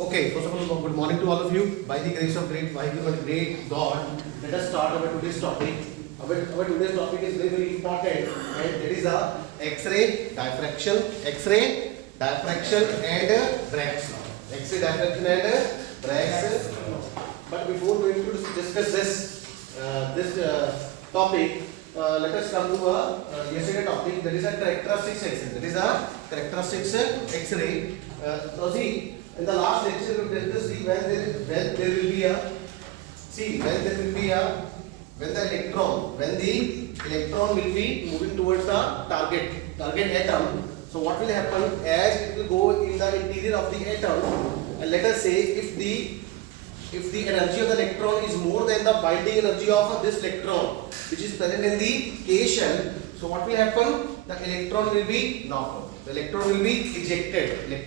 Okay, first of all, good morning to all of you. By the grace of great Vaheguru and great God, let us start our today's topic. Our today's topic is very, very important, and that is the X-ray, diffraction, X-ray, diffraction and Bragg's law. X-ray, diffraction and Bragg's law. But before going to discuss this topic, let us come to yesterday's topic. That is a characteristics X-ray. That is a characteristics X-ray. So see. In the last lecture we discussed when the electron will be moving towards the target atom. So what will happen as it will go in the interior of the atom, and let us say if the energy of the electron is more than the binding energy of this electron which is present in the K shell, so what will happen? The electron will be knocked out. The electron will be ejected.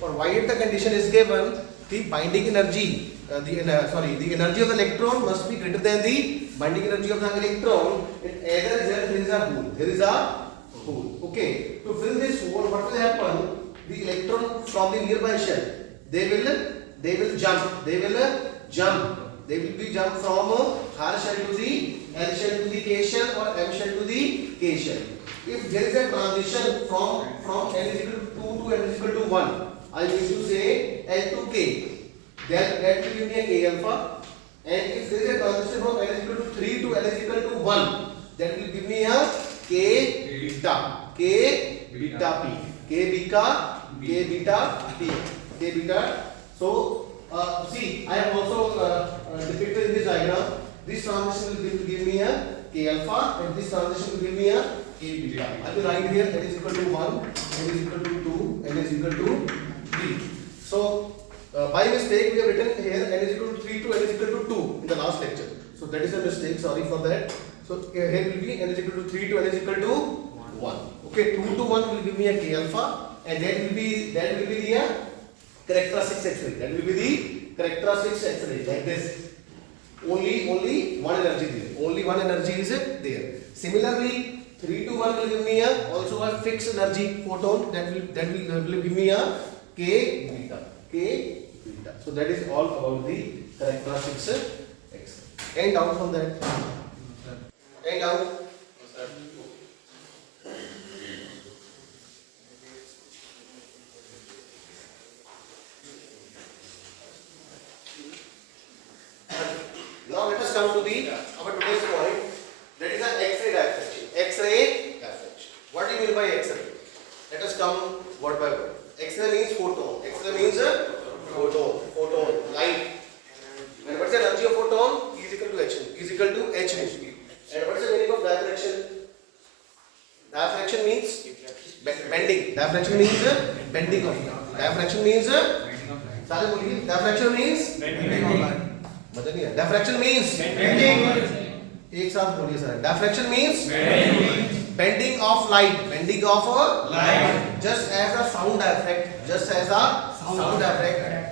Provided the condition is given, the binding energy, the energy of the electron must be greater than the binding energy of the electron. And as a result, there is a hole. Okay. To fill this hole, what will happen? The electron from the nearby shell, they will jump. They will be jump from R shell to the L shell to the K shell or M shell to the K shell. If there is a transition from N is equal to 2 to N is equal to 1, I need to say L to K. That will give me a K alpha. And if there is a transition from N is equal to 3 to N is equal to 1, that will give me a K beta. K beta. So see, I have also depicted in this diagram. This transition will give me a K alpha, and this transition will give me a K beta. I will write here N is equal to 1, N is equal to 2, N is equal to 3. So by mistake we have written here N is equal to 3 to N is equal to 2 in the last lecture. So that is a mistake. Sorry for that. So here will be N is equal to 3 to N is equal to 1. Okay, 2 to 1 will give me a K alpha, and that will be the characteristics X-ray. That will be the characteristics X-ray like this. Only one energy there. Only one energy is there. Similarly, 3 to 1 will give me also a fixed energy photon. That will give me a K beta. So that is all about the characteristics X-ray. Any doubt from that? Any doubt? Now let us come to our today's point. That is an X-ray diffraction. X-ray diffraction. What do you mean by X-ray? Let us come word by word. X-ray means photon. X-ray means photon, light. And what is the energy of photon? E is equal to H. Is equal to H. And what is the meaning of diffraction? Diffraction means bending. Diffraction means bending of light. Diffraction means diffraction means bending of light. Diffraction means bending. एक साथ बोलिए sir. Diffraction means bending of light. Just as a sound effect.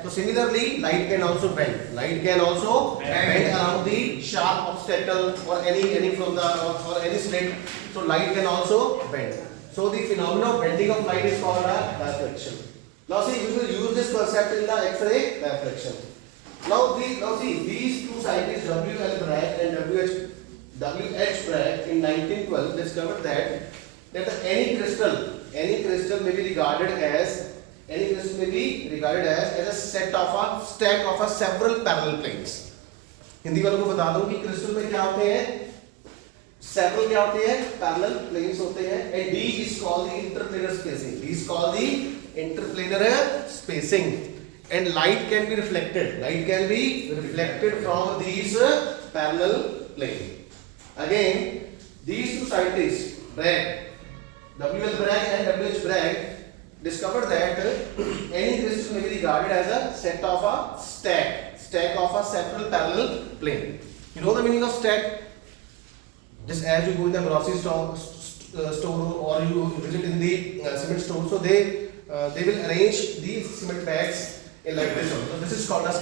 So similarly, light can also bend. Bend around the sharp obstacle or any from the or any slit. So light can also bend. So the phenomenon of bending of light is called a diffraction. Now see, we will use this concept in the X-ray diffraction. Now see, these two scientists W.L. Bragg and W.H. Bragg in 1912 discovered that any crystal may be regarded as a stack of a several parallel planes. Hindi वालों को बता दूं कि crystal में क्या होते हैं? Several क्या होते हैं? Parallel planes होते हैं. And D is called the interplanar spacing. And light can be reflected. From these parallel planes. Again, these two scientists, W.L. Bragg and W.H. Bragg, discovered that any crystal may be regarded as a stack of a several parallel plane. You know the meaning of stack? Just as you go in the grocery store or you visit in the cement store, so they will arrange these cement bags in like this one. So this is called a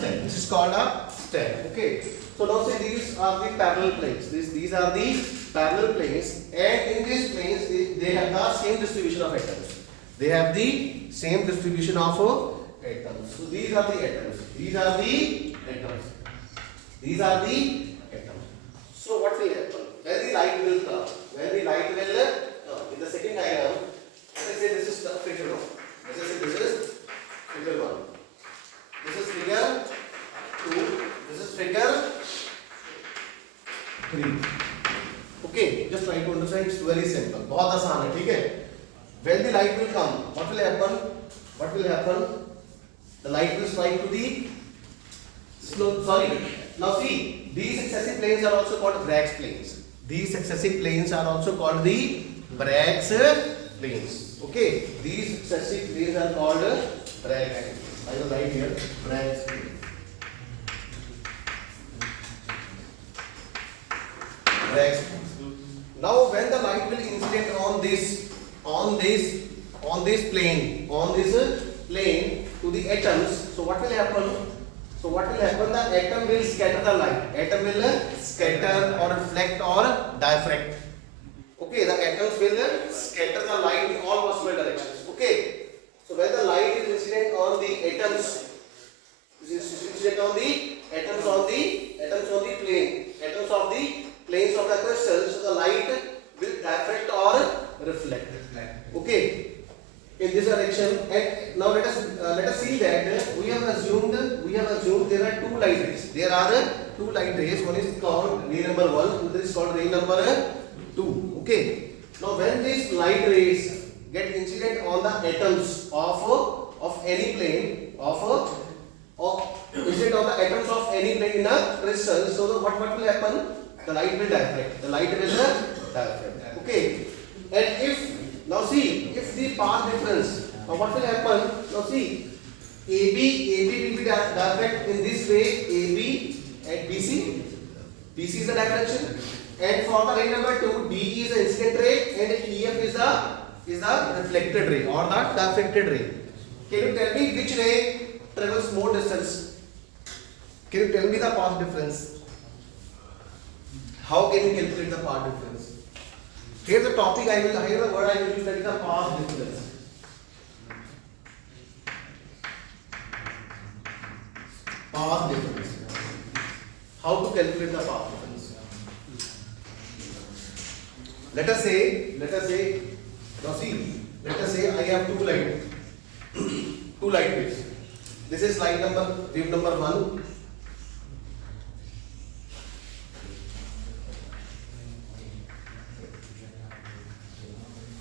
stack. Okay. So now say these are the parallel planes. These are the parallel planes, and in these planes they have the same distribution of atoms. They have the same distribution of atoms. So these are the atoms. These are the atoms. These are the atoms. So what will happen? When the light will come, when the light will come, in the second diagram, let us say this is the figure 1. Let us say this is figure 1. This is figure 2. This is figure 3. Okay, just try to understand. It's very simple. बहुत आसान है, ठीक है? When the light will come, what will happen? What will happen? The light will strike to the Now see, these successive planes are also called Bragg's planes. These successive planes are also called the Bragg's planes. Okay, these successive planes are called Bragg's planes. I will write here Bragg's planes. Bragg's planes. Now, when the light will incident on this plane to the atoms, so what will happen? So what will happen? The atom will scatter the light. Atom will scatter or reflect or diffract. Okay, the atoms will scatter the light in all possible directions. Okay, so when the light is incident on the atoms, atoms of the planes of the crystal, so the light will diffract or reflect. Okay, in this direction. And now let us see that we have assumed there are two light rays. There are two light rays. One is called ray number 1, another is called ray number 2. Okay. Now when these light rays get incident on the atoms of any plane incident on the atoms of any plane in a crystal, so what will happen? The light will diffract. Okay. And if the path difference, now what will happen? Now see, AB will be diffract in this way, AB and BC. BC is the diffraction, and for the ray number 2, DE is the incident ray and EF is the reflected ray or the diffracted ray. Can you tell me which ray travels more distance? Can you tell me the path difference? How can you calculate the path difference? Here's the topic here's the word I will use, that is the path difference. Path difference. How to calculate the path difference? Let us say, I have two light waves. This is wave number 1.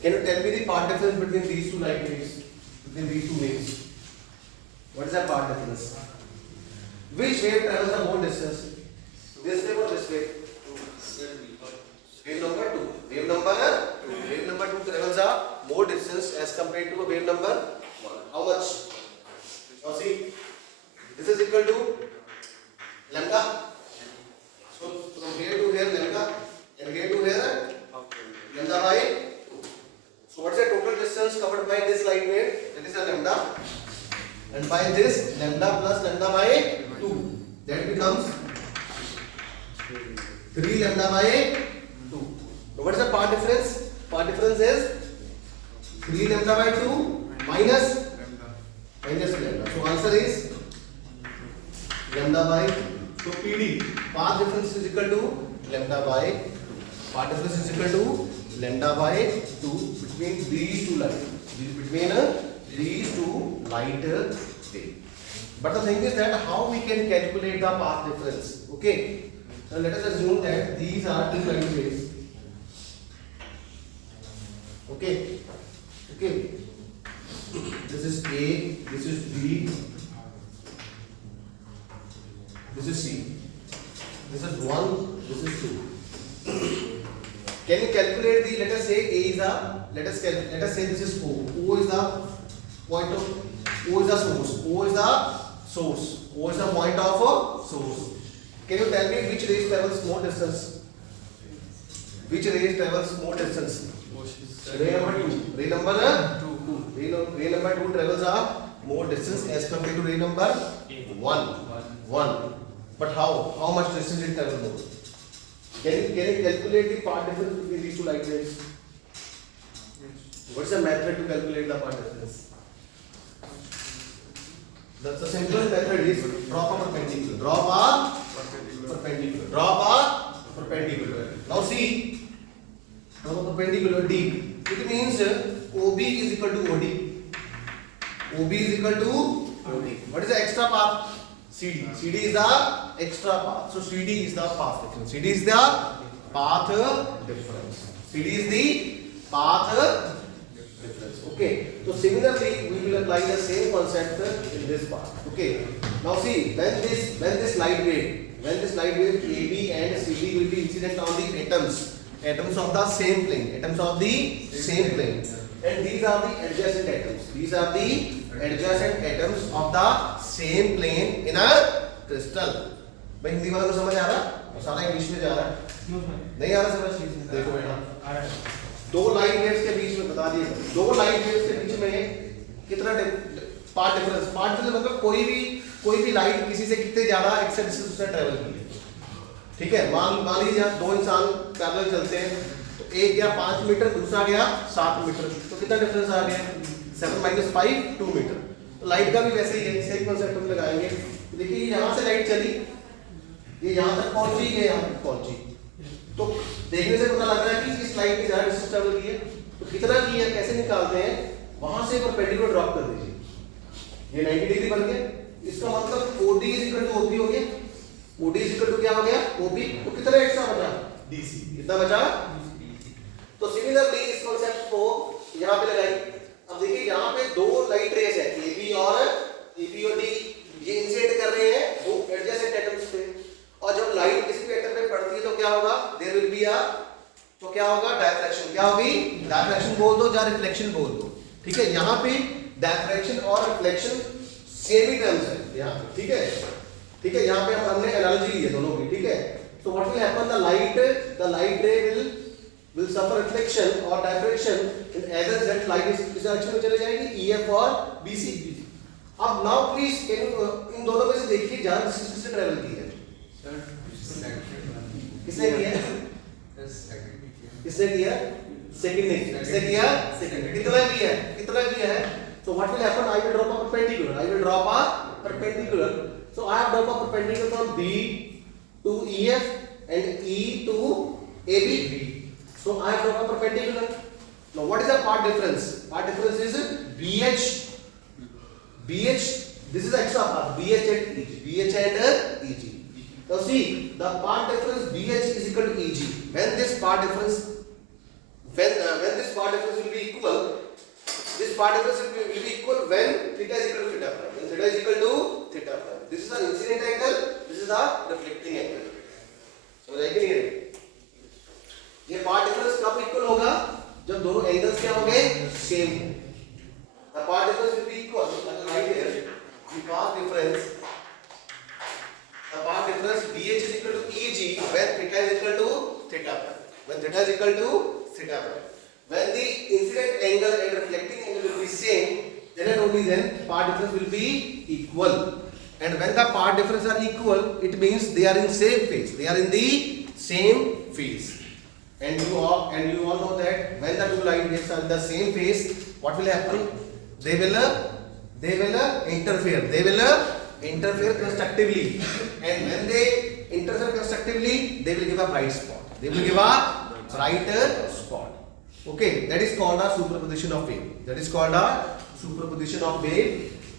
Can you tell me the path difference between these two light waves? What is the path difference? Which wave travels the more distance? This wave or this wave? Wave number 2. Wave number 2 travels a more distance as compared to a wave number 1. How much? Now see, this is equal to lambda. So from here to here lambda, and here to here lambda by 2. So what's the total distance covered by this light wave? That is a lambda. And by this lambda plus lambda by 2, that becomes 3 lambda by 2. Now what is the path difference? Path difference is 3 lambda by 2 minus lambda. So answer is lambda by 2. So PD, path difference is equal to lambda by 2. Path difference is equal to lambda by 2 between these two light. But the thing is that how we can calculate the path difference? Okay. Now let us assume that these are two light rays. Okay. This is A, this is B, this is C. This is 1, this is 2. Can you calculate the, let us say let us say this is O. O is the point of, O is the source. O is the point of a source. Can you tell me which rays travels more distance? Ray number 2. Ray number 2 travels a more distance as compared to ray number 1. But how much distance it travels more? Can you calculate the path difference between these two light rays? What is the method to calculate the path difference? The simple method is drop a perpendicular. Drop a perpendicular. Drop a perpendicular. Now see, drop a perpendicular D. It means OB is equal to OD. OB is equal to OD. What is the extra path? CD. CD is the extra path. So CD is the path difference. CD is the path difference. CD is the path difference. Okay. So similarly, we will apply the same concept in this part. Okay. Now see, when this light wave AB and CD will be incident on the atoms of the same plane, and these are the adjacent atoms. These are the adjacent atoms of the same plane in a crystal. भाई हिंदी वालों को समझ आ रहा? सारा English में जा रहा है? नहीं आ रहा समझ? देखो बेटा, दो लाइट वेव्स के बीच में बता दिए, दो लाइट वेव्स के बीच में कितना पार्ट डिफरेंस मतलब कोई भी लाइट किसी से कितने ज्यादा एक से डिस्टेंस से ट्रेवल की है, ठीक है। मान लीजिए दो इंसान पैरेलल चलते हैं, तो एक गया 5 मीटर, दूसरा गया 7 मीटर, तो कितना डिफरेंस आ गया? 7 - 5 2 मीटर। तो लाइट का भी वैसे ही है, सेम कांसेप्ट हम लगाएंगे। तो देखिए यहाँ से लाइट चली, ये यहाँ तक पहुंची, ये यहाँ तक पहुंची, तो देखने से पता लग रहा है कि इस लाइट की ज्यादा डिस्टेंस ट्रेवल की है। तो कितना की है, कैसे निकालते हैं? वहां से परपेंडिकुलर ड्रॉप कर दीजिए, ये 90 डिग्री बन गया। इसका मतलब OD = OB हो गया। OD = क्या हो गया? OB। तो कितना एक्स्ट्रा बचा? DC। कितना बचा? तो सिमिलरली इस कांसेप्ट को यहाँ पे लगाइए। अब देखिए यहाँ पे दो लाइट रेज है, AB और D, ये इंसिडेंट कर रहे हैं दो एडजेसेंट एटम्स पे, और जब लाइट किसी भी एटम पे पड़ती है तो क्या होगा? देयर विल बी तो क्या होगा? डायफ्रैक्शन। क्या होगी? डायफ्रैक्शन बोल दो या रिफ्लेक्शन बोल दो, ठीक है। यहाँ पे डायफ्रैक्शन और रिफ्लेक्शन सेम ही टर्म्स है यहाँ पे, ठीक है। यहाँ पे हमने एनालॉजी ली है दोनों की, ठीक है। तो what will happen? The light रे will suffer reflection or diffraction in either z light इस डायरेक्शन में चले जाएगी, EF और BC। अब now please can you in दोनों में से देखिए जहां डिस्टेंस से ट्रैवल की है, किसने किया? सेकंड ने किसने किया? सेकंड। कितना किया है? So what will happen? I will drop a perpendicular. So I have dropped a perpendicular from B to EF and E to AB. So I have dropped a perpendicular. Now what is the part difference? Part difference is BH. This is the extra part. BH and EG. Now see, the part difference BH is equal to EG. When this part difference will be equal, this part difference will be equal when theta is equal to theta prime. When theta is equal to theta prime. This is the incident angle. This is the reflecting angle. So like नहीं है? ये path difference कब equal होगा? जब दोनों angles क्या होंगे? Same हो। The part difference will be equal. Right here, the part difference BH is equal to EG when theta is equal to theta prime. When theta is equal to theta prime. When the incident angle and reflecting angle will be same, then and only then part difference will be equal. And when the part difference are equal, it means they are in same phase. They are in the same phase. And you all know that when the two light waves are in the same phase, what will happen? They will interfere. They will interfere constructively. And when they interfere constructively, they will give a bright spot. They will give a brighter spot. Okay, that is called a superposition of wave.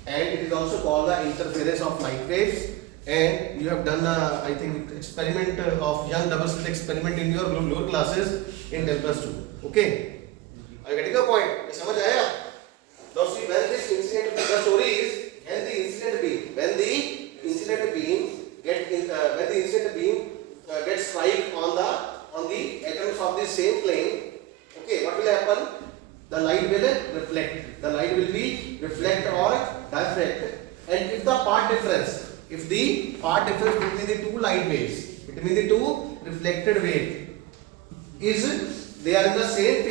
And it is also called the interference of light waves. And you have done I think experiment of young double slit experiment in your lower classes in 10+2. Okay, are you getting the point? समझ आया? Now see, when this incident, the story is when the incident beam gets strike on the atoms of the same plane. Okay, what will happen? The light will reflect. The light will be reflect or diffract. And if the part difference between the two light waves, between the two reflected waves, is they are in the same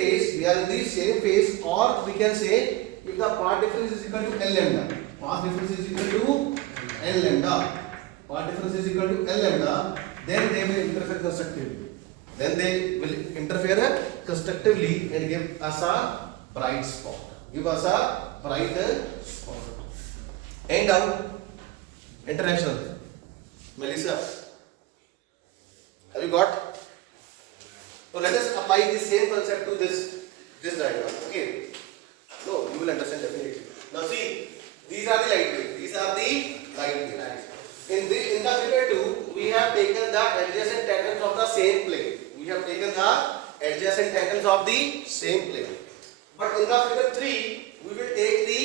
phase, or we can say if the part difference is equal to L lambda, then they will interfere constructively. And give us a bright spot. Any doubt? International. Melissa, have you got? So let us apply the same concept to this diagram. Okay. No, you will understand definitely. Now see, these are the light waves. These are the light waves. In the figure 2, we have taken the adjacent tangents of the same plane. We have taken the adjacent tangents of the same plane. But in the figure 3, we will take the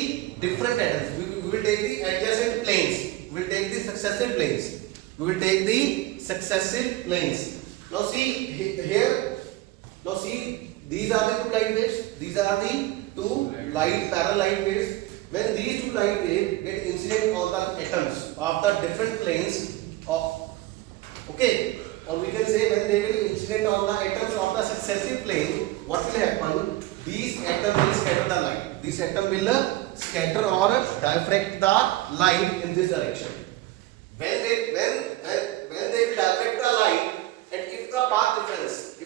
different tangents. We will take the adjacent planes. We will take the successive planes. We will take the successive planes. Now see here. Now see, these are the two light waves. These are the two parallel light waves. When these two light waves get incident on the atoms of the different planes of, okay, or we can say when they will incident on the atoms of the successive plane, what will happen? These atoms will scatter the light. This atom will scatter or diffract the light in this direction. When they will diffract the light, and if the path difference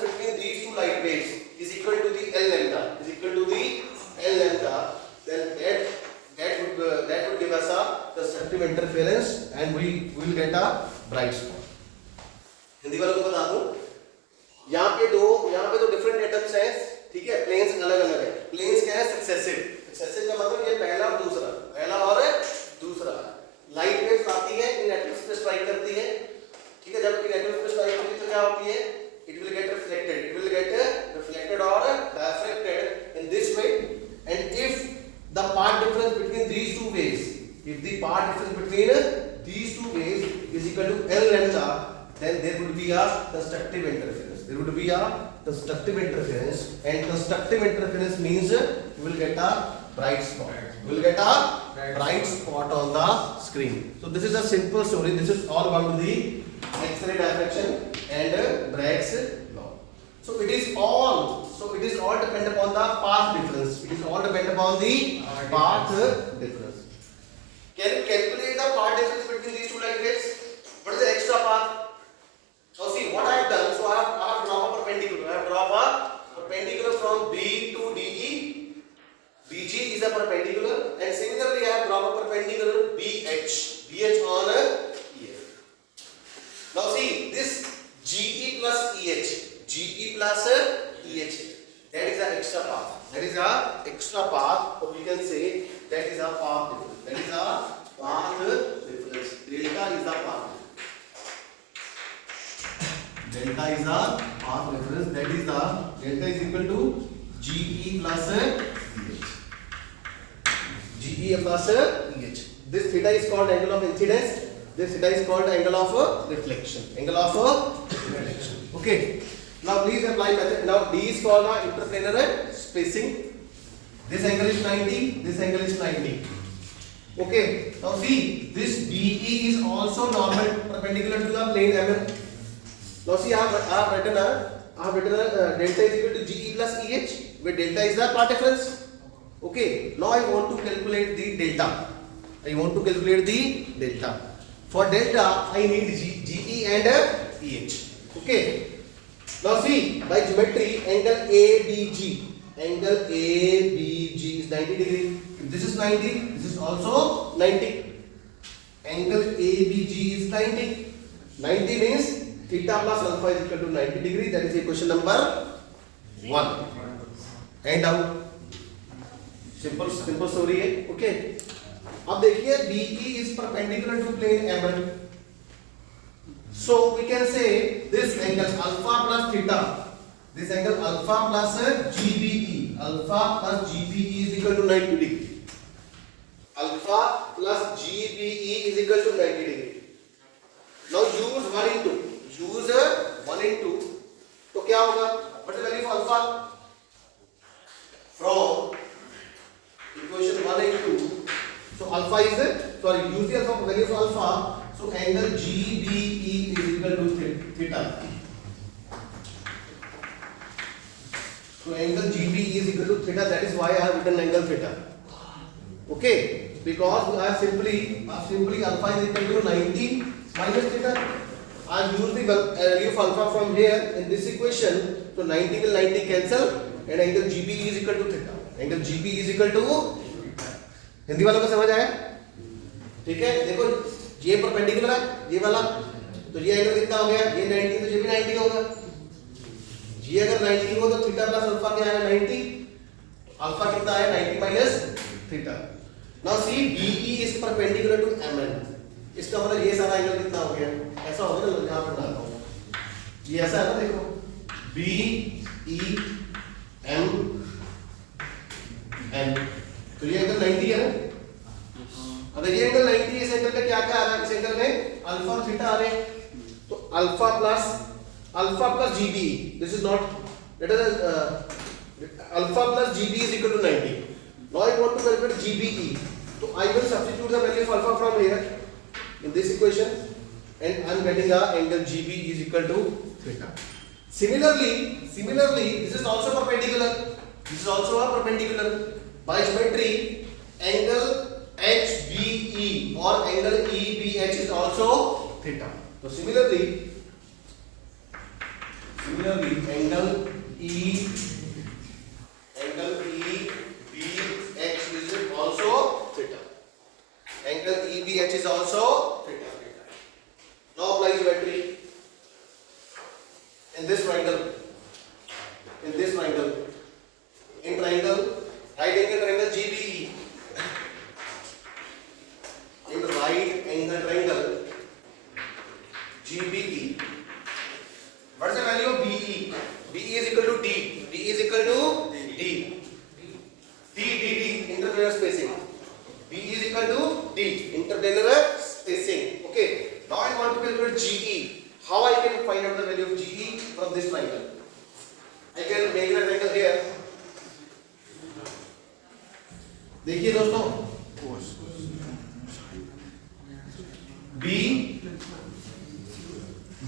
between these two light waves is equal to the L lambda, then that would give us a constructive interference and we will get a bright spot. Hindi वालों को बता दूं, यहाँ पे दो different atoms हैं, ठीक है, प्लेन्स अलग अलग है. प्लेन्स क्या है? सक्सेसिव का मतलब ये पहला और दूसरा लाइट वेव्स आती है, इन एटम्स पे स्ट्राइक करती है, ठीक है. जब इन एटम्स पे स्ट्राइक होती है तो क्या होती है? It will get reflected or diffracted in this way. And if the path difference between these two waves, is equal to L lambda, then there would be a constructive interference. And constructive interference means you will get a bright spot on the screen. So this is a simple story. This is all about the X-ray diffraction and Bragg's law. So it is all depend upon the path difference. It is all depend upon the path difference. Can you calculate the path difference between these two light waves? What is the extra path? So see what I have done. So I have drawn a perpendicular. I have drawn a perpendicular from B to DE. BG is a perpendicular, and similarly I have drawn a perpendicular BH on EF. Now see this GE plus EH, that is an extra path. Or we can say that is a path difference. Delta is the path difference. That is the delta is equal to GE plus EH. This theta is called angle of incidence. This theta is called angle of reflection. Okay. Now please apply method. Now D is called interplanar spacing. This angle is 90. This angle is 90. Okay. Now see, this DE is also normal perpendicular to the plane MM. Now see, I have written a delta is equal to GE plus EH, where delta is the path difference. Okay. Now I want to calculate the delta. For delta, I need GE and EH. Okay. Now see, by geometry, angle ABG is 90 degree. If this is 90, this is also 90. Angle ABG is 90. 90 means theta plus alpha is equal to 90 degree. That is equation number 1. And out. Simple story है. Okay. अब देखिए BE is perpendicular to plane M1. So we can say this angle alpha plus theta, this angle alpha plus GBE is equal to 90 degree. Alpha plus GBE is equal to 90 degree. Now use 1 into. तो क्या होगा? What is the value of alpha? From equation 1 and 2. So alpha is use the alpha value of alpha. So angle GBE is equal to theta. So angle GBE is equal to theta. That is why I have written angle theta. Okay, because I have simply alpha is equal to 90 minus theta. I have used the value of alpha from here in this equation. So 90 will 90 cancel, and angle GBE is equal to theta. Angle GB is equal to Hindi वालों को समझ आया? ठीक है, देखो ये perpendicular है ये वाला, तो ये एंगल कितना हो गया, ये 90, तो ये भी 90 होगा। ये अगर 90 हो तो थीटा प्लस अल्फा क्या है 90, अल्फा कितना है 90 minus theta. Now see BE is perpendicular to MN, इसका मतलब ये सारा एंगल कितना हो गया, ऐसा हो गया ना, यहां पर डालता हूं, ये ऐसा है ना, देखो BEMN, तो ये एंगल 90 है ना। अगर ये एंगल 90 है, इस एंगल में क्या क्या आ रहा है, इस एंगल में अल्फा और थीटा आ रहे हैं, तो alpha plus GBE, this is not, let us alpha plus GB is equal to 90. Now I want to calculate GBE, so I will substitute the value of alpha from here in this equation, and I am getting a angle GB is equal to theta. Similarly, this is also perpendicular. This is also a perpendicular. By geometry, angle HBE or angle EBH is also theta. So similarly, angle EBH is also theta. Angle EBH is also theta. Now apply geometry. In this triangle, in triangle, right angle triangle GBE, in right angle triangle GBE, what is the value of BE? BE is equal to D. BE is equal to D. Interplanar spacing. BE is equal to D. Interplanar spacing. Okay. Now I want to calculate GE. How I can find out the value of GE from this triangle? I can make a triangle here. देखिए दोस्तों, B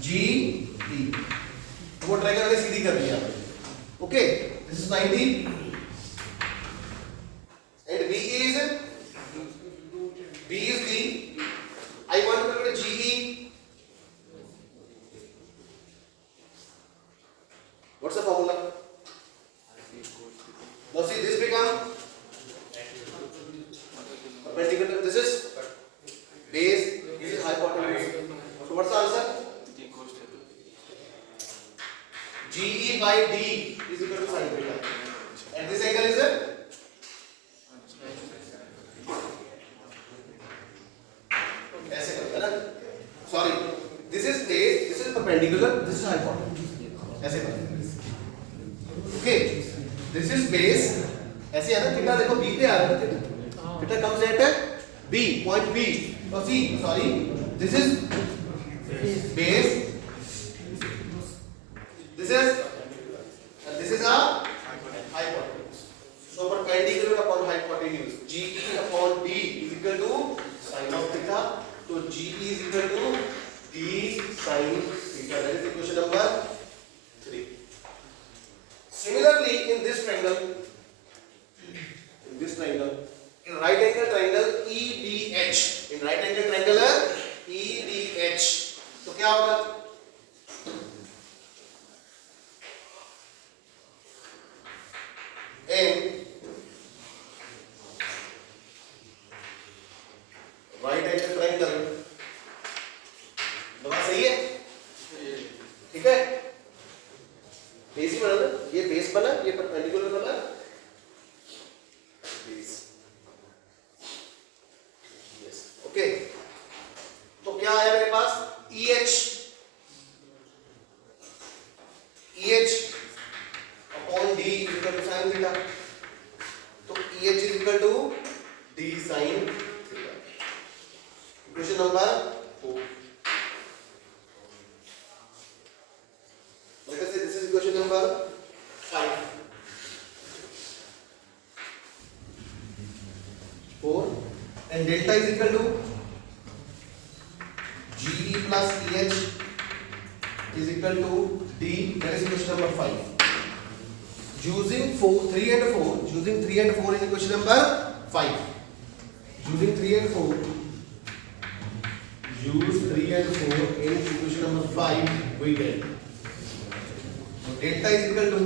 G E, वो triangle ने सीधी कर दिया। Okay, this is 90 and B is D. I want to calculate GE. What's the formula? Now see, this become perpendicular. This is base. This is hypotenuse. So what's the answer? GE by D is equal to sin theta. And this angle is ऐसे करते हैं ना, sorry, this is base, this is perpendicular, this is hypotenuse, ऐसे करते हैं। Okay, this is base, ऐसे है ना, थीटा देखो B पे आ रहा है, theta comes at B, point B, तो C, sorry, this is base, this is a hypotenuse. So perpendicular upon hypotenuse, GE upon D is equal to sin of theta. So GE is equal to D sin theta. That is equation number 3. Similarly, in this triangle, in right angle triangle EDH, तो क्या होगा? In right angle triangle, बात सही है? ठीक है, base ही बना ना, ये बेस बना, ये परपेंडिकुलर बना, बेस, यस, ओके। तो क्या आया मेरे पास? EH upon D is equal to sin theta. तो EH is equal to D sin theta. Equation number 4. Let us say this is equation number 5. 4 and delta is equal to GE plus EH is equal to D. That is equation number 5. Using 3 and 4 in equation number 5. Using 3 and 4. Use 3 and 4 in equation number 5. We get delta is equal to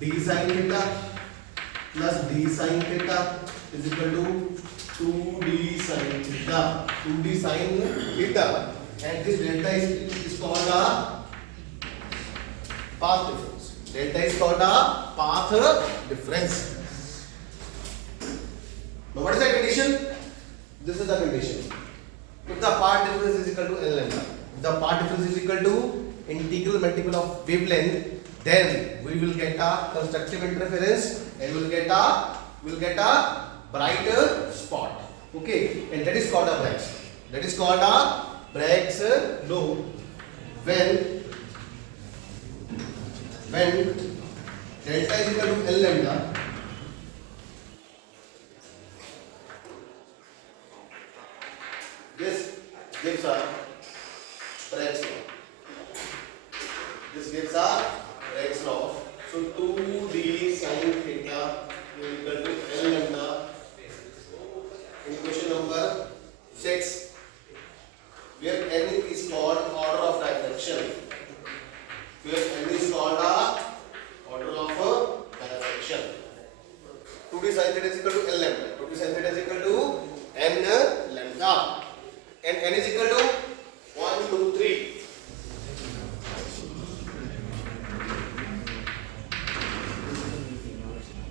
D sin theta plus D sin theta is equal to 2d sin theta. 2d sin theta, and this delta is called a path difference. Delta is called a path difference. Now what is the condition? This is the condition. If the path difference is equal to L lambda, if the path difference is equal to integral multiple of wavelength, then we will get a constructive interference and we'll get a brighter spot. Okay, and that is called a Bragg's law. That is called a Bragg's law when delta is equal to L lambda. This gives a Bragg's law. This gives a Bragg's law. So 2d sin theta is equal to L lambda. In question number 6, where n is called order of diffraction. Where n is called a order of diffraction. 2d sin theta is equal to L lambda. 2d sin theta is equal to n lambda. And n is equal to 1, 2, 3.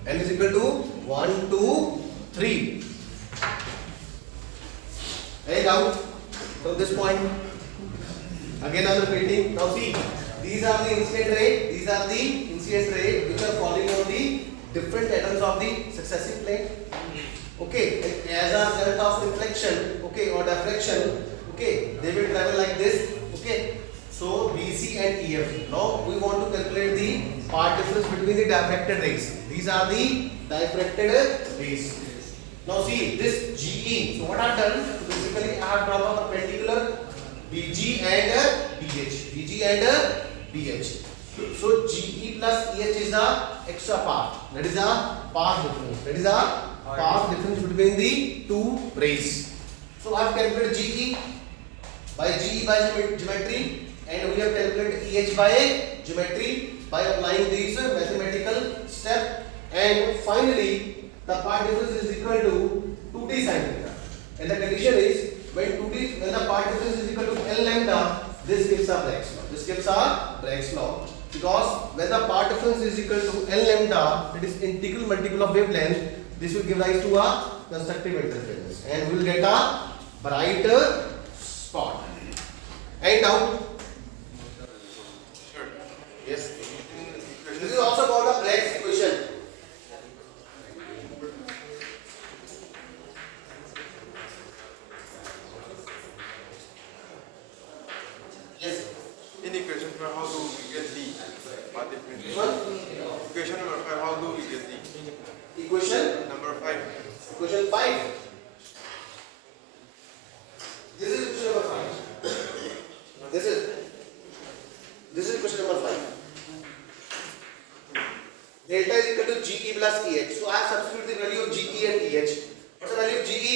N is equal to 1, 2, 3. Any doubt from this point? Again I am repeating. Now see, these are the incident ray. These are the incident ray which are falling on the different atoms of the successive plane. Okay, and as a result of reflection, okay, or diffraction, okay, they will travel like this. Okay, so BC and EF. Now we want to calculate the path difference between the diffracted rays. These are the diffracted rays. Now see this GE. So what I have done? Basically I have drawn a perpendicular BG and BH. BG and BH. So GE plus EH is the extra path. That is a path difference. That is a path difference between the two rays. So I have calculated GE by geometry, and we have calculated EH by geometry by applying these mathematical steps, and finally the path difference is equal to 2d sin theta. And the condition is when the path difference is equal to L lambda, this gives a Bragg's law. This gives a Bragg's law, because when the path difference is equal to L lambda, it is integral multiple of wavelength. This will give rise to a constructive interference, and we will get a brighter spot. Any doubt? Sure. Yes. This is also called a Bragg's equation. Yes. In equation for how do we get the path difference? This one? Equation number 5, how do we get the Equation number 5? Equation 5. This is equation number 5. This is equation number 5. Delta is equal to GE plus EH. So I have substituted the value of GE and EH. What's the value of GE?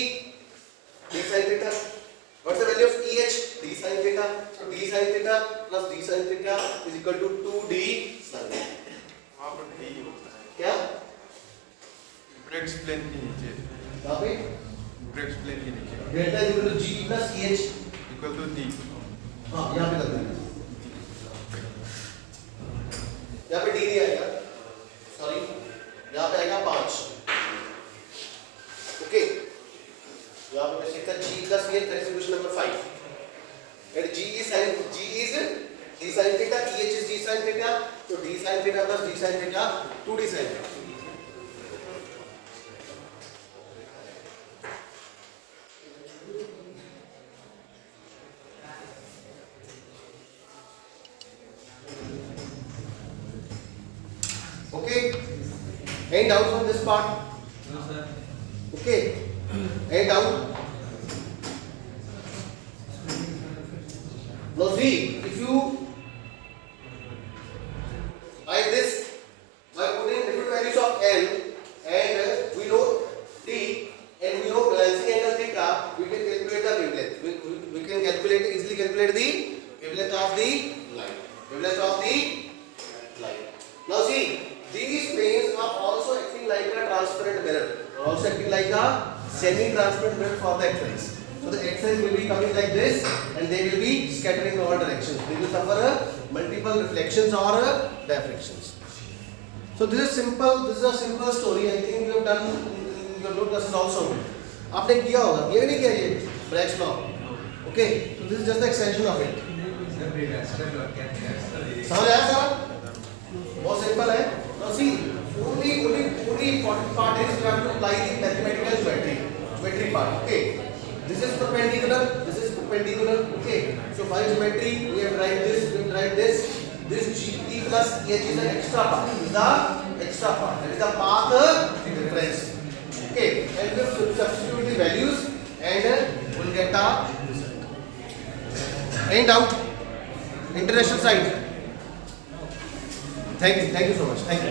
D sin theta. What's the value of EH? D sin theta. So D sin theta plus D sin theta is equal to 2D sin. वहाँ पर D होता है। क्या? Breaks plane के नीचे। यहाँ पे breaks plane के नीचे। Delta is equal to GE plus EH equal to D। हाँ यहाँ पे कर देंगे। यहाँ पे D नहीं आएगा, सॉरी, यहाँ पे आएगा 5। ओके, यहाँ पे मैं लिखता G plus EH, that is equation number 5. And G is D sin theta, EH is D sin theta, so D sin theta plus D sin theta, 2D sin theta. Okay, any doubt from this part? No, sir. Okay, any doubt? Now see, if you by this, by putting different values of N, and we know D, and we know balancing angle theta, we can calculate the wavelength. We can easily calculate the wavelength of the light. Wavelength of the light. Now see, these planes are also acting like a transparent mirror. also acting like a semi-transparent mirror for the X-rays. So the X-rays will be coming like this, and they will be scattering in all directions. They will suffer multiple reflections or diffractions. So this is simple. This is a simple story. I think you have done in your load classes also. आपने किया होगा, ये नहीं किया ये Bragg's law. Okay. So this is just the extension of it. समझ आया sir? बहुत सिंपल है. Now see, only important part is you have to apply the mathematical geometry part. Okay. This is perpendicular. This is perpendicular. Okay. So by geometry we have write this. We have write this. This GP plus EH is an extra part. Is the extra part. That is the path difference. Okay. And we substitute the values and we'll get the end out. International side. Thank you so much. Thank you.